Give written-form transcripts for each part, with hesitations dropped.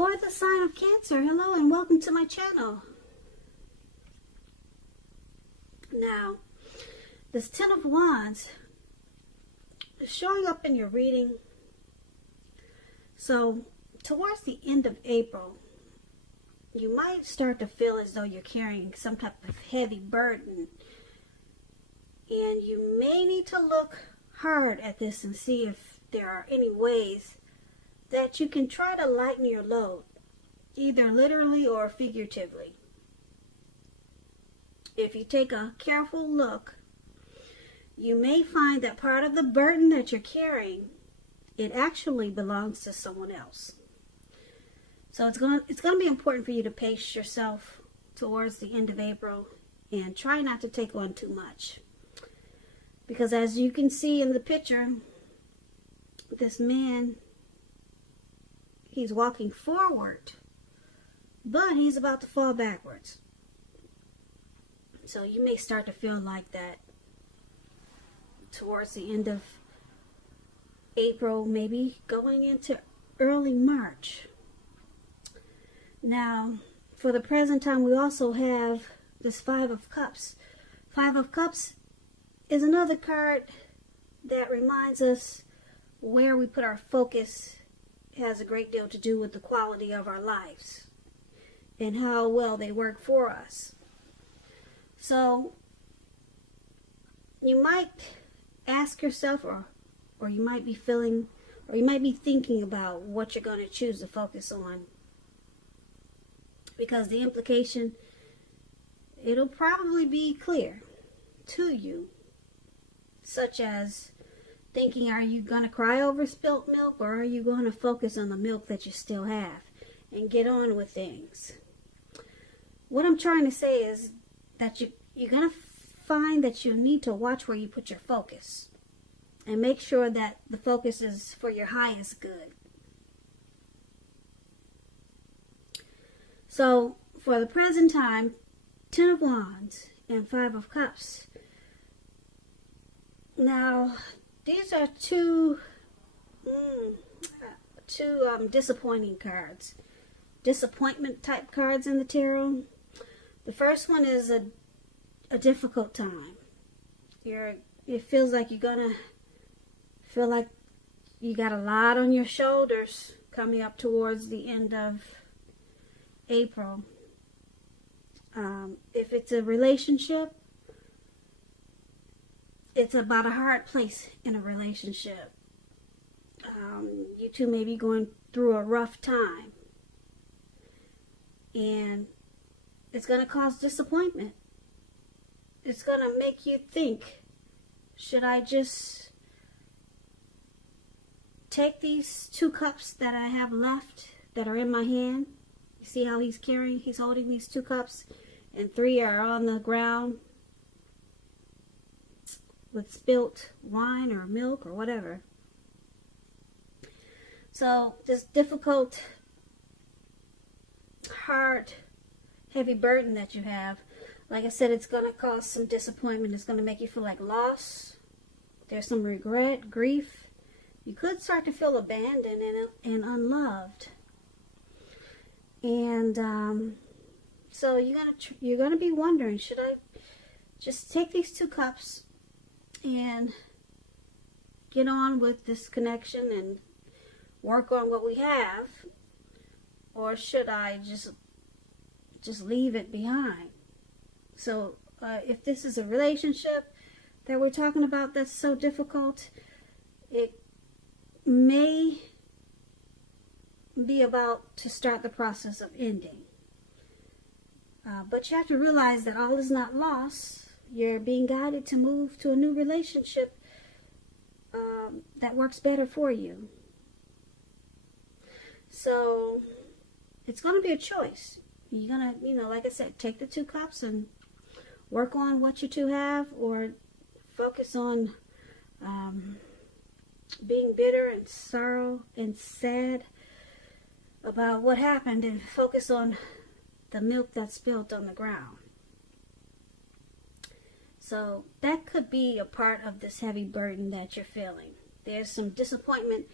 For the sign of Cancer, hello and welcome to my channel. Now, this Ten of Wands is showing up in your reading. So, towards the end of April, you might start to feel as though you're carrying some type of heavy burden. And you may need to look hard at this and see if there are any ways that you can try to lighten your load, either literally or figuratively. If you take a careful look, you may find that part of the burden that you're carrying, it actually belongs to someone else. So it's going to be important for you to pace yourself towards the end of April and try not to take on too much. Because as you can see in the picture, this man, he's walking forward, but he's about to fall backwards. So you may start to feel like that towards the end of April, maybe going into early March. Now, for the present time, we also have this Five of Cups. Five of Cups is another card that reminds us where we put our focus has a great deal to do with the quality of our lives and how well they work for us. So you might ask yourself, or you might be feeling, or you might be thinking about what you're going to choose to focus on, because the implication, it'll probably be clear to you, such as thinking, are you going to cry over spilt milk, or are you going to focus on the milk that you still have and get on with things? What I'm trying to say is that you're going to find that you need to watch where you put your focus and make sure that the focus is for your highest good. So for the present time, Ten of Wands and Five of Cups. Now, these are two disappointing cards. Disappointment type cards in the tarot. The first one is a difficult time. It feels like you're gonna feel like you got a lot on your shoulders coming up towards the end of April. If it's a relationship, it's about a hard place in a relationship. You two may be going through a rough time, and it's going to cause disappointment. It's going to make you think, should I just take these two cups that I have left that are in my hand? You see how he's holding these two cups, and three are on the ground with spilt wine or milk or whatever. So this difficult, hard, heavy burden that you have, like I said, it's going to cause some disappointment. It's going to make you feel like loss. There's some regret, grief. You could start to feel abandoned and unloved. And so you're gonna be wondering, should I just take these two cups and get on with this connection and work on what we have, or should I just leave it behind? So if this is a relationship that we're talking about that's so difficult, it may be about to start the process of ending. But you have to realize that all is not lost. You're being guided to move to a new relationship that works better for you. So it's going to be a choice. You're going to, like I said, take the two cups and work on what you two have, or focus on being bitter and sorrow and sad about what happened, and focus on the milk that's spilled on the ground. So that could be a part of this heavy burden that you're feeling. There's some disappointment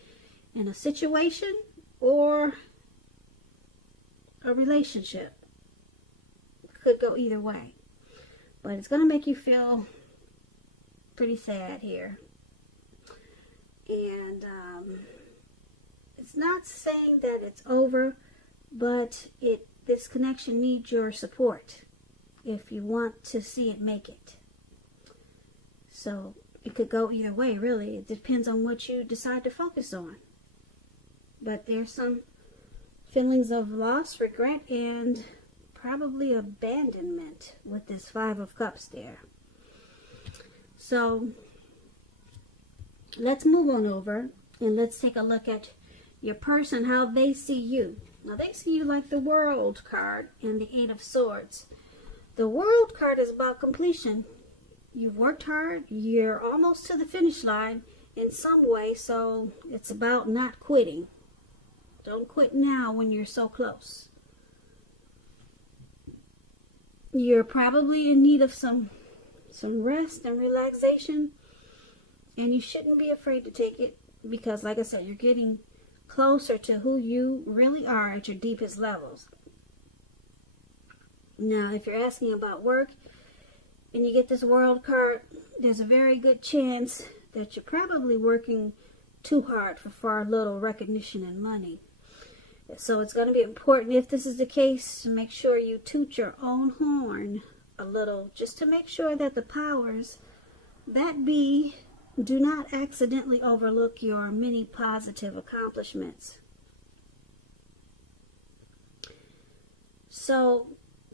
in a situation, or relationship. Could go either way. But it's going to make you feel pretty sad here. And it's not saying that it's over, but this connection needs your support if you want to see it make it. So it could go either way, really. It depends on what you decide to focus on. But there's some feelings of loss, regret, and probably abandonment with this Five of Cups there. So let's move on over and let's take a look at your person, how they see you. Now they see you like the World card and the Eight of Swords. The World card is about completion. You've worked hard. You're almost to the finish line in some way, so it's about not quitting. Don't quit now when you're so close. You're probably in need of some rest and relaxation, and you shouldn't be afraid to take it because, like I said, you're getting closer to who you really are at your deepest levels. Now, if you're asking about work and you get this World card, there's a very good chance that you're probably working too hard for far little recognition and money. So it's going to be important, if this is the case, to make sure you toot your own horn a little, just to make sure that the powers that be do not accidentally overlook your many positive accomplishments. So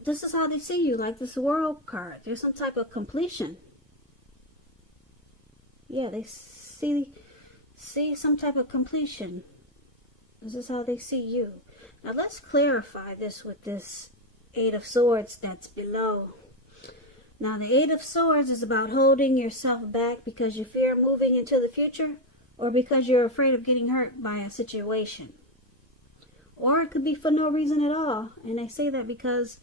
this is how they see you, like this World card. There's some type of completion. Yeah, they see some type of completion. This is how they see you. Now let's clarify this with this Eight of Swords that's below. Now the Eight of Swords is about holding yourself back because you fear moving into the future, or because you're afraid of getting hurt by a situation. Or it could be for no reason at all. And I say that because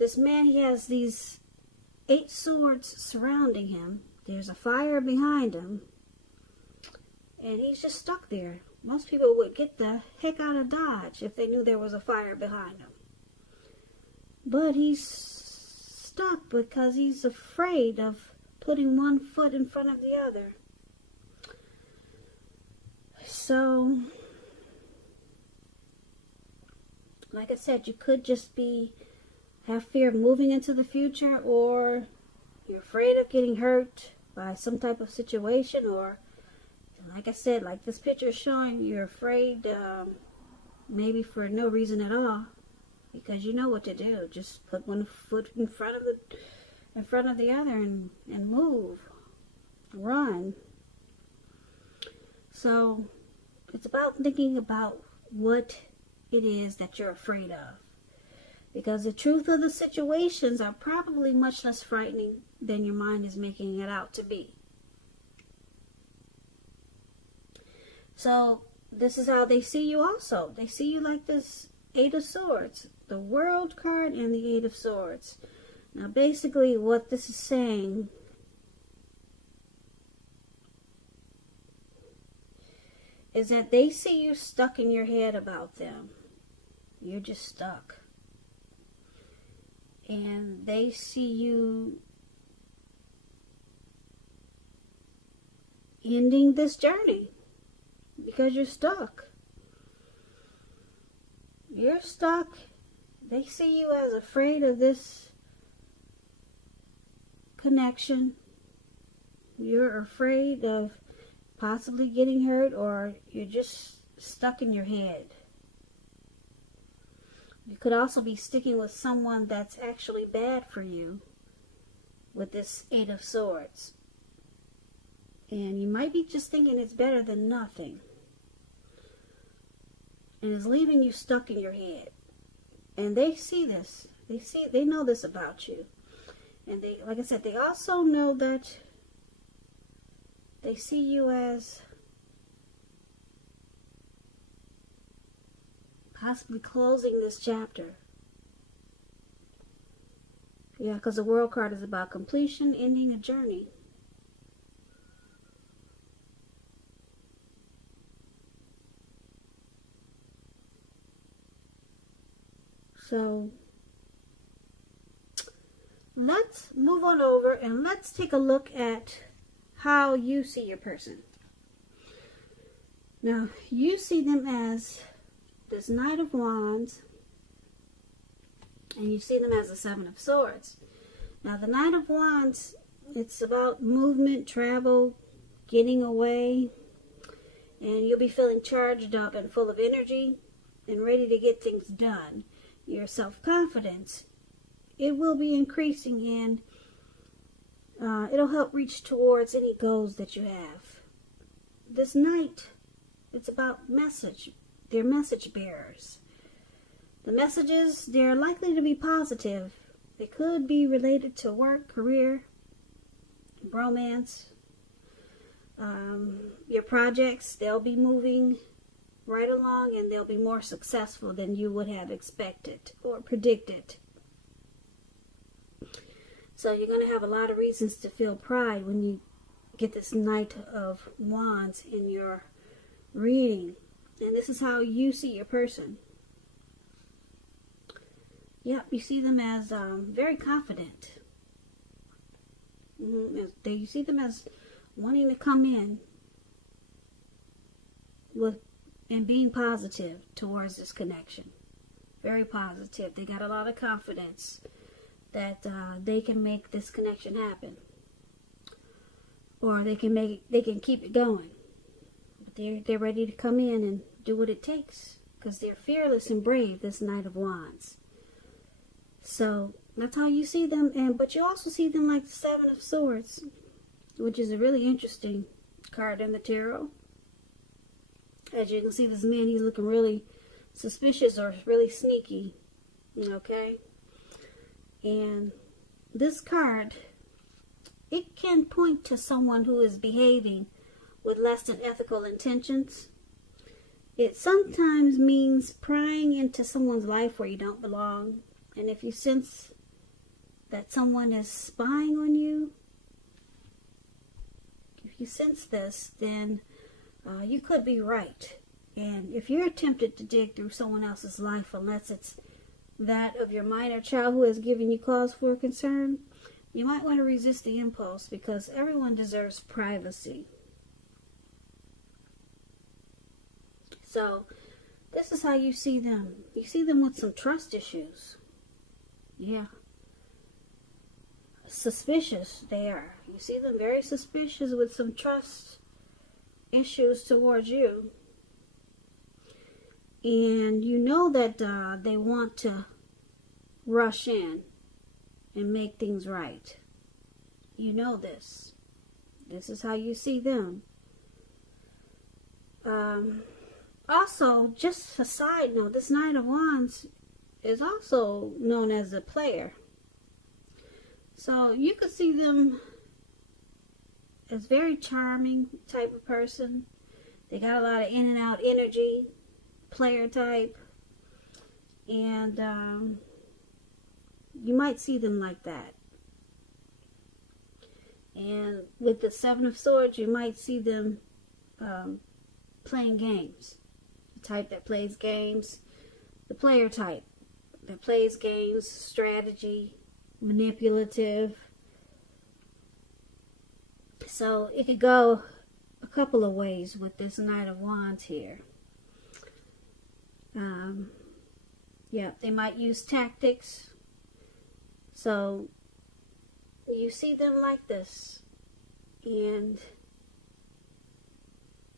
this man, he has these 8 swords surrounding him. There's a fire behind him. And he's just stuck there. Most people would get the heck out of Dodge if they knew there was a fire behind him. But he's stuck because he's afraid of putting one foot in front of the other. So, like I said, you could just have fear of moving into the future, or you're afraid of getting hurt by some type of situation, or like I said, like this picture is showing, you're afraid maybe for no reason at all, because you know what to do. Just put one foot in front of the other and move, run. So it's about thinking about what it is that you're afraid of, because the truth of the situations are probably much less frightening than your mind is making it out to be. So this is how they see you also. They see you like this Eight of Swords, the World card and the Eight of Swords. Now basically what this is saying is that they see you stuck in your head about them. You're just stuck. And they see you ending this journey. Because you're stuck. You're stuck. They see you as afraid of this connection. You're afraid of possibly getting hurt, or you're just stuck in your head. You could also be sticking with someone that's actually bad for you with this Eight of Swords. And you might be just thinking it's better than nothing. And it's leaving you stuck in your head. And they see this. They know this about you. And they, like I said, they also know that they see you as possibly closing this chapter. Yeah, because the World card is about completion, ending a journey. So let's move on over and let's take a look at how you see your person. Now, you see them as this Knight of Wands, and you see them as the Seven of Swords. Now, the Knight of Wands, it's about movement, travel, getting away, and you'll be feeling charged up and full of energy and ready to get things done. Your self-confidence, it will be increasing, and it'll help reach towards any goals that you have. This Knight, it's about message. They're message bearers. The messages, they're likely to be positive. They could be related to work, career, romance, your projects. They'll be moving right along, and they'll be more successful than you would have expected or predicted. So you're going to have a lot of reasons to feel pride when you get this Knight of Wands in your reading. And this is how you see your person. Yep, you see them as very confident. You see them as wanting to come in and being positive towards this connection. Very positive. They got a lot of confidence that they can make this connection happen, or they can keep it going. But they're ready to come in and do what it takes, because they're fearless and brave. This Knight of Wands. So that's how you see them, but you also see them like the Seven of Swords, which is a really interesting card in the tarot. As you can see, this man, he's looking really suspicious or really sneaky. Okay? And this card, it can point to someone who is behaving with less than ethical intentions. It sometimes means prying into someone's life where you don't belong. And if you sense that someone is spying on you, if you sense this, then you could be right. And if you're tempted to dig through someone else's life, unless it's that of your minor child who has given you cause for concern, you might want to resist the impulse, because everyone deserves privacy. So this is how you see them. You see them with some trust issues. Yeah. Suspicious they are. You see them very suspicious with some trust issues towards you. And you know that they want to rush in and make things right. You know this. This is how you see them. Also, just a side note, this Knight of Wands is also known as a player. So you could see them as very charming type of person. They got a lot of in and out energy, player type. And you might see them like that. And with the Seven of Swords, you might see them playing games. The type that plays games, the player type that plays games, strategy, manipulative. So it could go a couple of ways with this Knight of Wands here. Yeah, they might use tactics. So you see them like this, and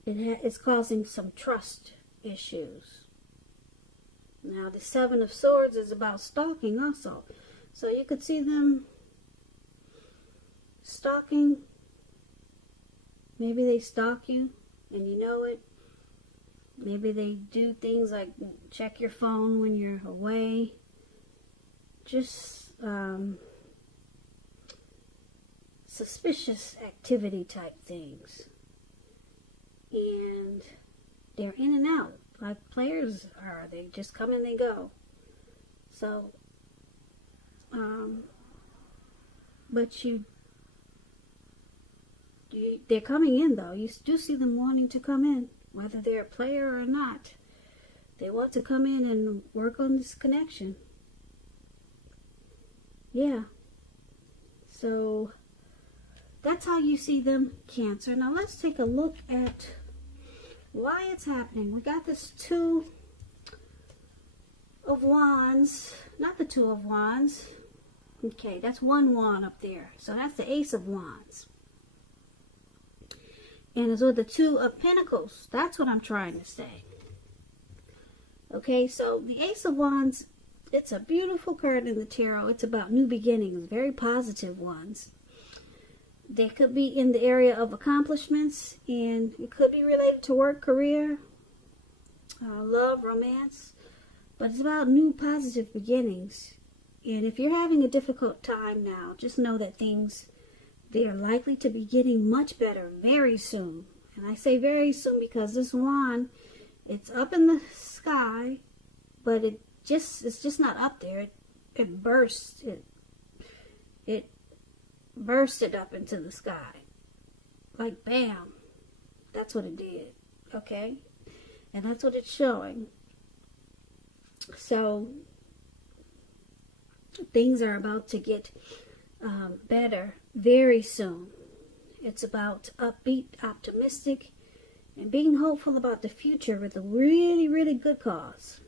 it's causing some trust issues. Now the Seven of Swords is about stalking also. So you could see them stalking. Maybe they stalk you and you know it. Maybe they do things like check your phone when you're away. Just suspicious activity type things. And they're in and out like players are. They just come and they go. So but they're coming in though. You do see them wanting to come in, whether they're a player or not. They want to come in and work on this connection. Yeah. So that's how you see them, Cancer. Now let's take a look at why it's happening. We got this Two of Wands. Not the Two of Wands. Okay, that's one wand up there. So that's the Ace of Wands. And it's with the Two of Pentacles. That's what I'm trying to say. Okay, so the Ace of Wands, it's a beautiful card in the tarot. It's about new beginnings, very positive ones. They could be in the area of accomplishments, and it could be related to work, career, love, romance. But it's about new positive beginnings. And if you're having a difficult time now, just know that they are likely to be getting much better very soon. And I say very soon because this wand, it's up in the sky, but it's just not up there. It bursts. It bursted up into the sky. Like bam. That's what it did. Okay? And that's what it's showing. So things are about to get better very soon. It's about upbeat, optimistic, and being hopeful about the future with a really, really good cause.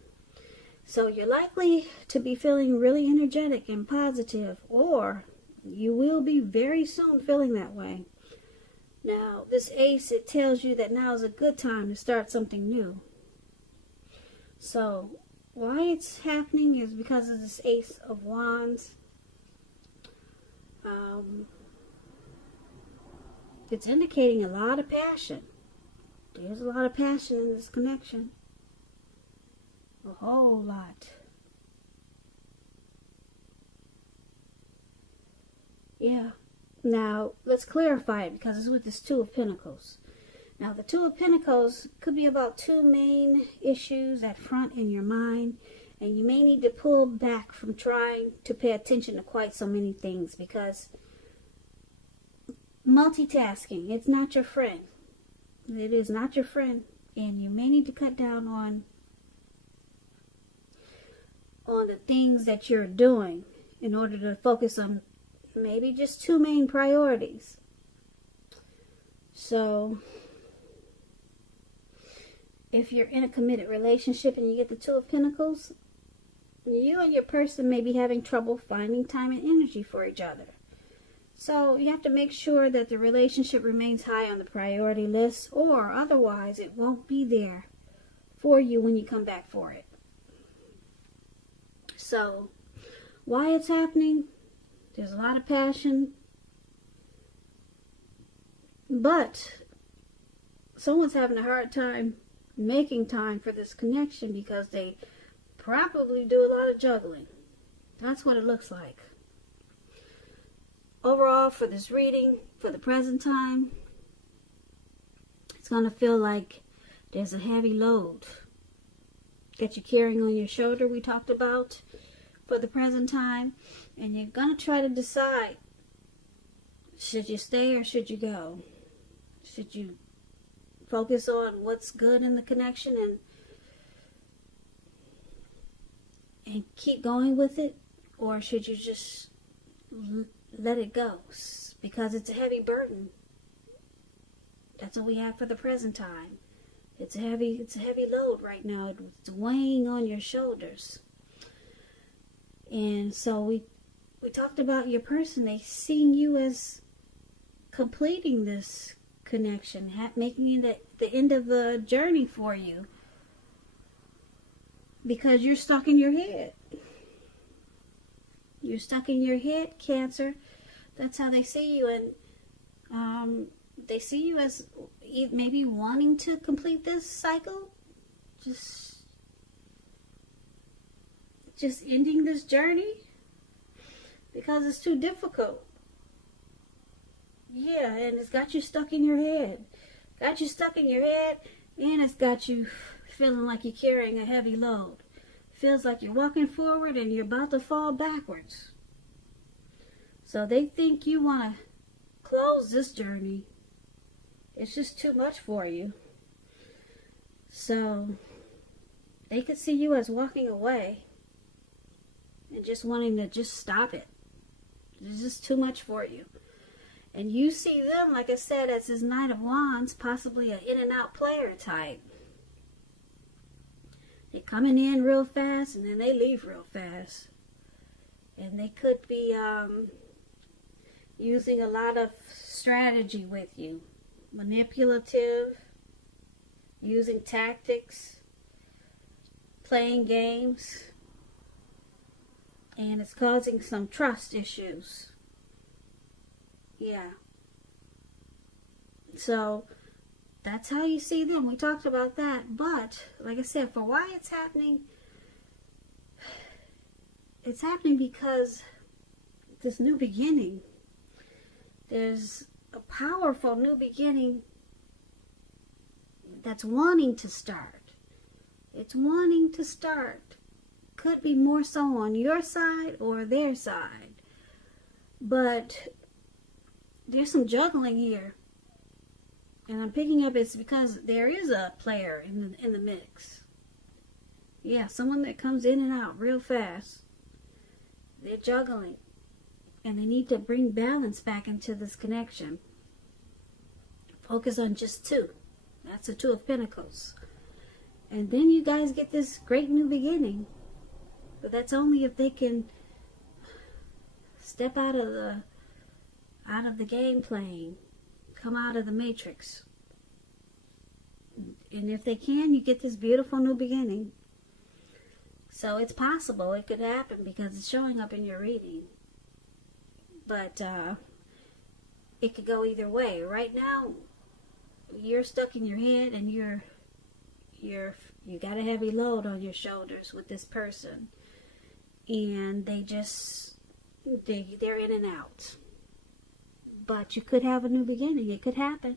So you're likely to be feeling really energetic and positive, or you will be very soon feeling that way. Now, this ace, it tells you that now is a good time to start something new. So why it's happening is because of this Ace of Wands. It's indicating a lot of passion. There's a lot of passion in this connection. A whole lot. Yeah. Now, let's clarify it because it's with this Two of Pentacles. Now, the Two of Pentacles could be about two main issues at front in your mind. And you may need to pull back from trying to pay attention to quite so many things because multitasking, it's not your friend. It is not your friend. And you may need to cut down on the things that you're doing in order to focus on maybe just two main priorities. So if you're in a committed relationship and you get the Two of Pentacles, you and your person may be having trouble finding time and energy for each other. So you have to make sure that the relationship remains high on the priority list, or otherwise it won't be there for you when you come back for it. So why it's happening? There's a lot of passion, but someone's having a hard time making time for this connection because they probably do a lot of juggling. That's what it looks like. Overall, for this reading, for the present time, it's going to feel like there's a heavy load that you're carrying on your shoulder, we talked about, for the present time. And you're going to try to decide, should you stay or should you go? Should you focus on what's good in the connection and keep going with it? Or should you just let it go? Because it's a heavy burden. That's what we have for the present time. It's a heavy load right now. It's weighing on your shoulders. And so we talked about your person. They seeing you as completing this connection, making it the end of the journey for you, because you're stuck in your head. You're stuck in your head, Cancer. That's how they see you, and they see you as maybe wanting to complete this cycle, just ending this journey because it's too difficult. Yeah, and it's got you stuck in your head. Got you stuck in your head, and it's got you feeling like you're carrying a heavy load. Feels like you're walking forward and you're about to fall backwards. So they think you want to close this journey. It's just too much for you. So they could see you as walking away and just wanting to just stop it. It's just too much for you. And you see them, like I said, as this Knight of Wands, possibly an in and out player type. They're coming in real fast and then they leave real fast. And they could be using a lot of strategy with you. Manipulative, using tactics, playing games. And it's causing some trust issues. Yeah. So, that's how you see them. We talked about that. But, like I said, for why it's happening because this new beginning. There's a powerful new beginning that's wanting to start. It's wanting to start. Could be more so on your side or their side. But there's some juggling here. And I'm picking up it's because there is a player in the mix. Yeah, someone that comes in and out real fast. They're juggling. And they need to bring balance back into this connection. Focus on just two. That's the Two of Pentacles. And then you guys get this great new beginning. But that's only if they can step out of the game playing. Come out of the matrix. And if they can, you get this beautiful new beginning. So it's possible it could happen because it's showing up in your reading. But it could go either way. Right now, you're stuck in your head and you got a heavy load on your shoulders with this person. And they're in and out. But you could have a new beginning. It could happen.